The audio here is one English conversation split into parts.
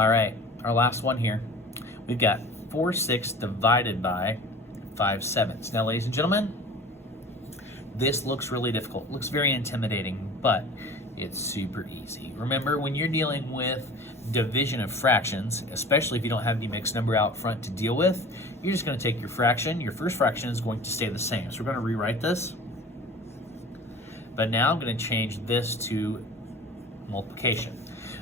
All right, our last one here. We've got 4/6 divided by 5/7. Now, ladies and gentlemen, this looks really difficult. Looks very intimidating, but it's super easy. Remember, when you're dealing with division of fractions, especially if you don't have any mixed number out front to deal with, you're just going to take your fraction. Your first fraction is going to stay the same. So we're going to rewrite this. But now I'm going to change this to multiplication.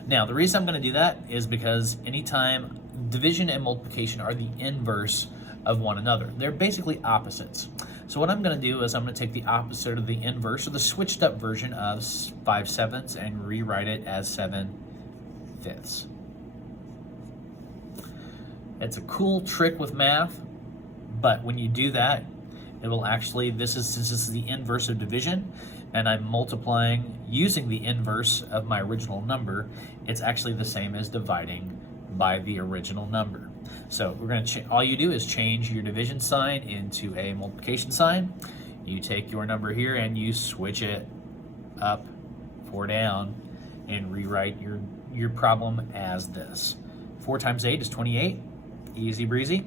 Now, the reason I'm going to do that is because anytime division and multiplication are the inverse of one another. They're basically opposites. So what I'm going to do is I'm going to take the opposite of the inverse, or the switched up version of 5/7 and rewrite it as 7/5. It's a cool trick with math, but when you do that, it will actually, since this is the inverse of division, and I'm multiplying using the inverse of my original number, it's actually the same as dividing by the original number. So we're going to all you do is change your division sign into a multiplication sign. You take your number here and you switch it up or down and rewrite your problem as this. 4 times 8 is 28, easy breezy.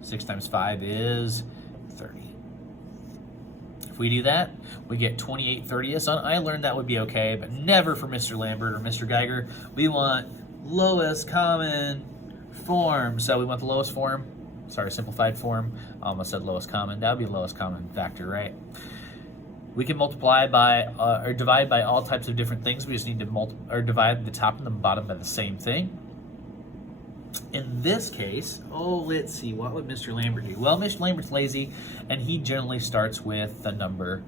6 times 5 is 30. If we do that, we get 28/30. I learned that would be okay, but never for Mr. Lambert or Mr. Geiger. We want lowest common form. So we want the lowest form, simplified form. I almost said lowest common. That would be lowest common factor, right? We can multiply by, or divide by all types of different things. We just need to divide the top and the bottom by the same thing. In this case, let's see, what would Mr. Lambert do? Well, Mr. Lambert's lazy, and he generally starts with the number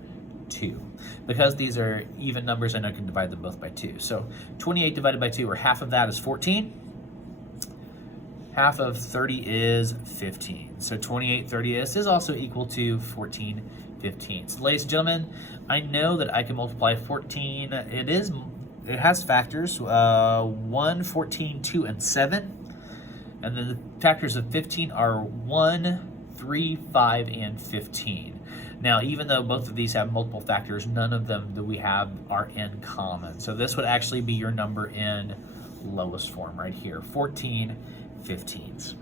2. Because these are even numbers, I know I can divide them both by 2. So 28 divided by 2, or half of that is 14. Half of 30 is 15. So 28/30 is also equal to 14/15. So ladies and gentlemen, I know that I can multiply 14. It has factors, 1, 14, 2, and 7. And then the factors of 15 are 1, 3, 5, and 15. Now, even though both of these have multiple factors, none of them that we have are in common. So this would actually be your number in lowest form right here, 14/15.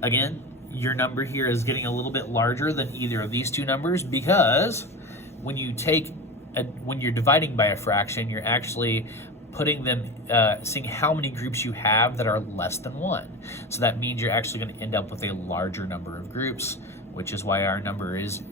Again, your number here is getting a little bit larger than either of these two numbers, because when you're dividing by a fraction, you're actually putting them, seeing how many groups you have that are less than 1. So that means you're actually going to end up with a larger number of groups, which is why our number is,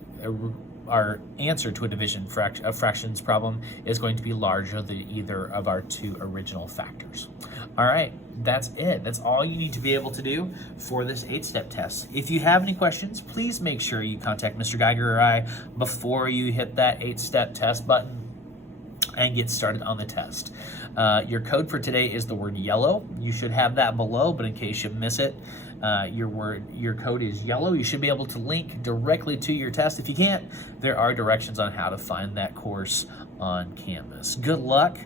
our answer to a division of fractions problem is going to be larger than either of our two original factors. All right, that's it. That's all you need to be able to do for this 8-step test. If you have any questions, please make sure you contact Mr. Geiger or I before you hit that 8-step test button and get started on the test. Your code for today is the word yellow. You should have that below, but in case you miss it, your code is yellow. You should be able to link directly to your test. If you can't, there are directions on how to find that course on Canvas. Good luck.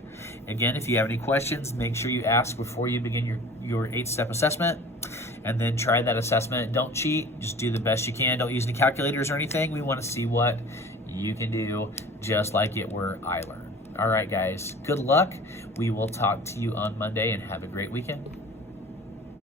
Again, if you have any questions, make sure you ask before you begin your 8-step assessment, and then try that assessment. Don't cheat, just do the best you can. Don't use any calculators or anything. We want to see what you can do just like it were I learned. All right, guys, good luck. We will talk to you on Monday, and have a great weekend.